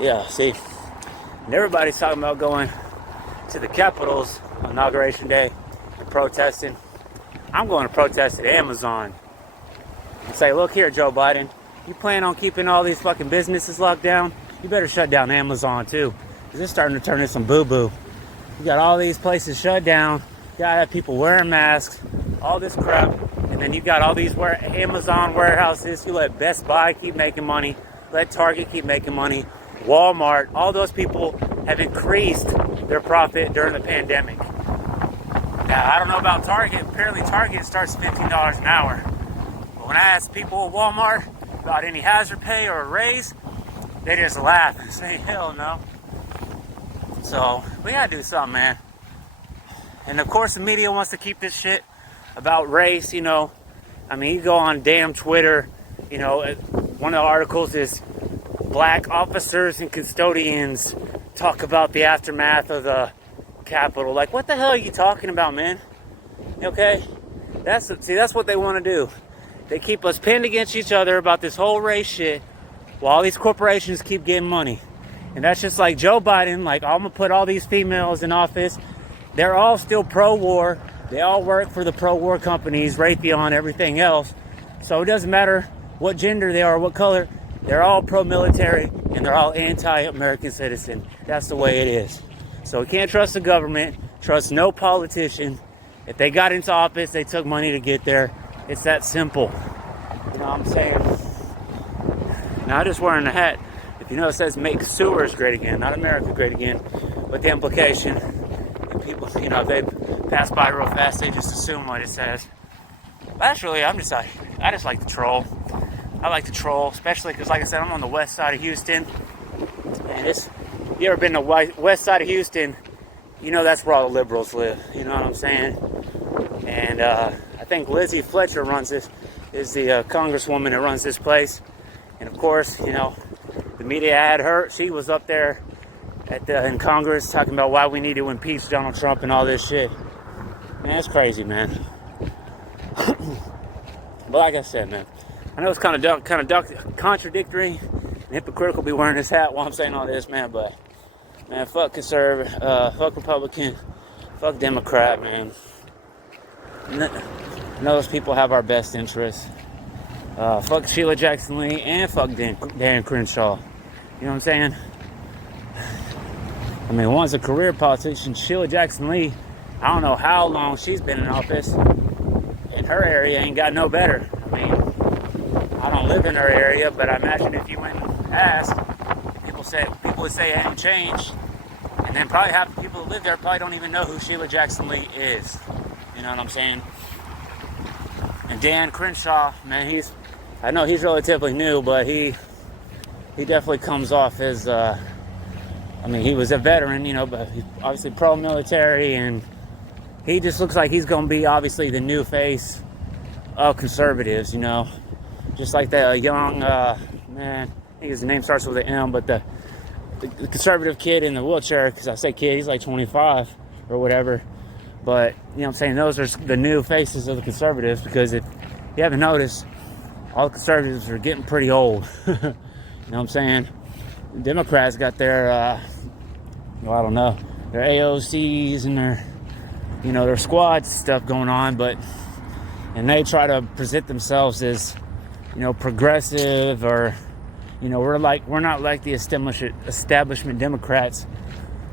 Yeah, see, and everybody's talking about going to the Capitol's inauguration day and protesting. I'm going to protest at Amazon and say, look here, Joe Biden, you plan on keeping all these fucking businesses locked down? You better shut down Amazon too, because it's starting to turn into some boo-boo. You got all these places shut down. You got people wearing masks, all this crap, and then you got all these Amazon warehouses. You let Best Buy keep making money, let Target keep making money, Walmart. All those people have increased their profit during the pandemic. Now, I don't know about Target. Apparently, Target starts $15 an hour. But when I ask people at Walmart about any hazard pay or a raise, they just laugh and say, hell no. So, we gotta do something, man. And of course, the media wants to keep this shit about race, you know. I mean, you go on damn Twitter, you know, one of the articles is black officers and custodians talk about the aftermath of the Capitol. Like, what the hell are you talking about, man? Okay? That's what they want to do. They keep us pinned against each other about this whole race shit while all these corporations keep getting money. And that's just like Joe Biden, like, I'm going to put all these females in office. They're all still pro-war. They all work for the pro-war companies, Raytheon, everything else. So it doesn't matter what gender they are, what color. They're all pro-military, and they're all anti-American citizen. That's the way it is. So we can't trust the government, trust no politician. If they got into office, they took money to get there. It's that simple. You know what I'm saying? Now, I'm just wearing a hat. If you know, it says make sewers great again, not America great again. But the implication, and people, you know, if they pass by real fast, they just assume what it says. But actually, I just like to troll. I like to troll, especially because, like I said, I'm on the west side of Houston. And if you ever been to west side of Houston, you know that's where all the liberals live. You know what I'm saying? And I think Lizzie Fletcher is the congresswoman that runs this place. And of course, you know, the media had her. She was up there in Congress talking about why we need to impeach Donald Trump and all this shit. Man, it's crazy, man. But like I said, man, I know it's kind of contradictory and hypocritical to be wearing this hat while I'm saying all this, man. But man, fuck conservative, fuck Republican, fuck Democrat, man. I know those people have our best interests. Fuck Sheila Jackson Lee and fuck Dan Crenshaw. You know what I'm saying? I mean, one's a career politician. Sheila Jackson Lee, I don't know how long she's been in office. In her area, ain't got no better. I mean, I don't live in her area, but I imagine if you went and asked, people would say it ain't changed. And then probably half the people that live there probably don't even know who Sheila Jackson Lee is. You know what I'm saying? And Dan Crenshaw, man, I know he's relatively new, but he definitely comes off as, I mean, he was a veteran, you know, but he's obviously pro-military, and he just looks like he's going to be, obviously, the new face of conservatives, you know. Just like that young, man, I think his name starts with an M, but the conservative kid in the wheelchair, because I say kid, he's like 25 or whatever. But, you know what I'm saying, those are the new faces of the conservatives, because if you haven't noticed, all the conservatives are getting pretty old. You know what I'm saying? The Democrats got their, well, I don't know, their AOCs and their squads stuff going on, and they try to present themselves as, you know, progressive, or, you know, we're not like the establishment Democrats.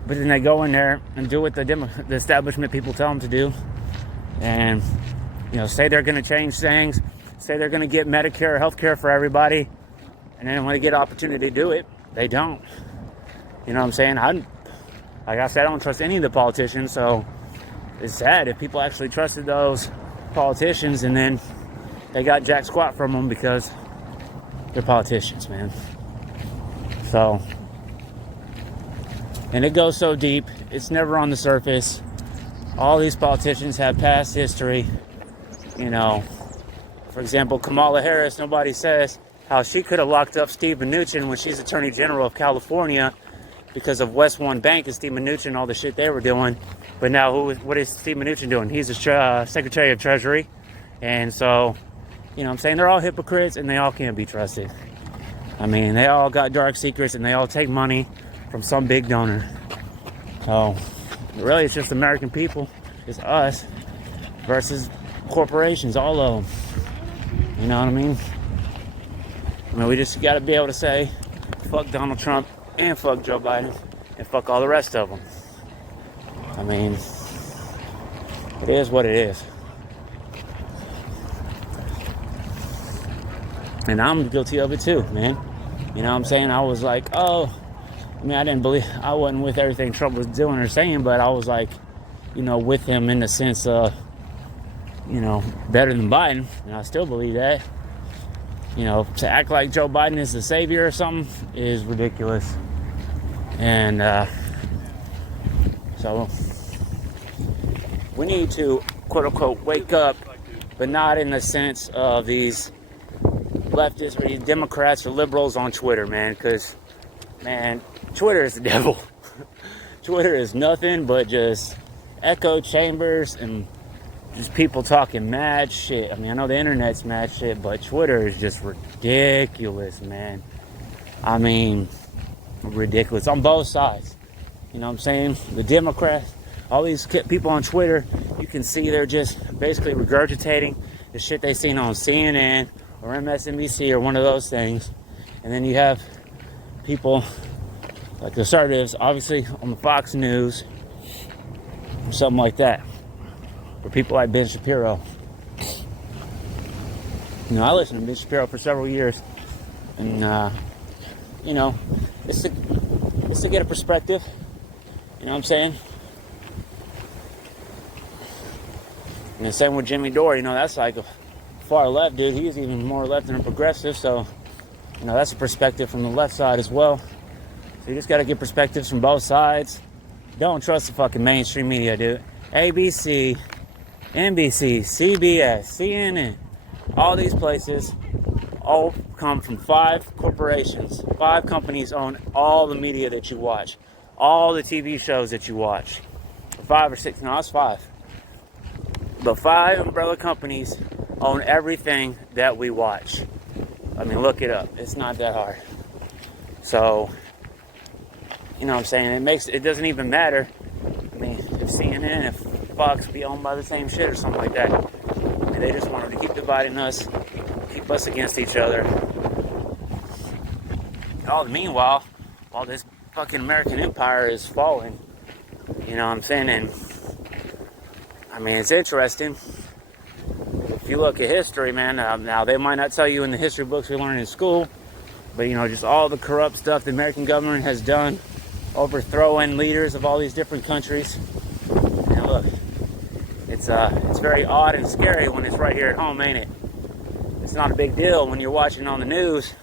But then they go in there and do what the establishment people tell them to do, and, you know, say they're going to change things, say they're going to get Medicare, health care for everybody, and then when they get an opportunity to do it, they don't. You know what I'm saying? Like I said, I don't trust any of the politicians, so it's sad if people actually trusted those politicians and then they got jack squat from them because they're politicians, man. So, and it goes so deep, it's never on the surface. All these politicians have past history. You know, for example, Kamala Harris, nobody says how she could have locked up Steve Mnuchin when she's Attorney General of California because of West One Bank and Steve Mnuchin, all the shit they were doing. But now, what is Steve Mnuchin doing? He's the Secretary of Treasury. And so, you know what I'm saying, they're all hypocrites and they all can't be trusted. I mean, they all got dark secrets and they all take money from some big donor. So, really, it's just American people. It's us versus corporations, all of them. You know what I mean? I mean, we just got to be able to say, fuck Donald Trump and fuck Joe Biden and fuck all the rest of them. I mean, it is what it is. And I'm guilty of it too, man. You know what I'm saying? I was like, oh, I mean, I wasn't with everything Trump was doing or saying, but I was like, you know, with him in the sense of, you know, better than Biden. And I still believe that. You know, to act like Joe Biden is the savior or something is ridiculous. And so we need to, quote unquote, wake up, but not in the sense of these leftists or these Democrats or liberals on Twitter, man, because, man, Twitter is the devil. Twitter is nothing but just echo chambers and just people talking mad shit. I mean, I know the internet's mad shit, but Twitter is just ridiculous, man. I mean, ridiculous on both sides. You know what I'm saying? The Democrats, all these people on Twitter, you can see they're just basically regurgitating the shit they seen on CNN or MSNBC or one of those things. And then you have people like the conservatives, obviously on the Fox News or something like that. Or people like Ben Shapiro. You know, I listened to Ben Shapiro for several years. And, you know, it's to get a perspective. You know what I'm saying? And the same with Jimmy Dore. You know, that's like a far left dude. He's even more left than a progressive. So, you know, that's a perspective from the left side as well. So you just got to get perspectives from both sides. Don't trust the fucking mainstream media, dude. ABC, NBC, CBS, CNN, all these places all come from 5 corporations. 5 companies own all the media that you watch, all the TV shows that you watch. 5 or 6, no, it's 5. But 5 umbrella companies own everything that we watch. I mean, look it up. It's not that hard. So, you know what I'm saying? It doesn't even matter. I mean, if CNN, if Fox be owned by the same shit or something like that. I mean, they just wanted to keep dividing us, keep us against each other. All the meanwhile, while this fucking American empire is falling, you know what I'm saying? And I mean, it's interesting. If you look at history, man, now they might not tell you in the history books we learn in school, but you know, just all the corrupt stuff the American government has done, overthrowing leaders of all these different countries. And look, it's very odd and scary when it's right here at home, ain't it? It's not a big deal when you're watching on the news.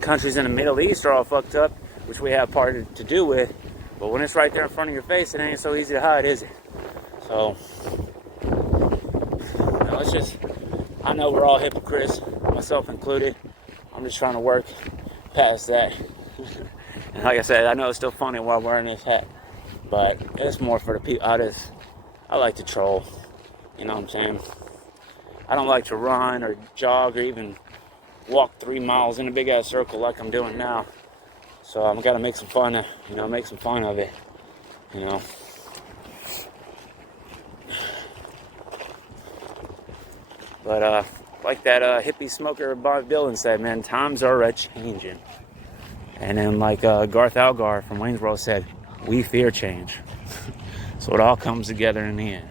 Countries in the Middle East are all fucked up, which we have part to do with. But when it's right there in front of your face, it ain't so easy to hide, is it? So, it's just, I know we're all hypocrites, myself included. I'm just trying to work past that. And like I said, I know it's still funny while wearing this hat, but it's more for the people. I like to troll, you know what I'm saying? I don't like to run or jog or even walk 3 miles in a big ass circle like I'm doing now. So I'm gotta make some fun of, make some fun of it, you know. But like that hippie smoker Bob Dylan said, man, times are a-changing. And then like Garth Algar from Wayne's World said, we fear change. So it all comes together in the end.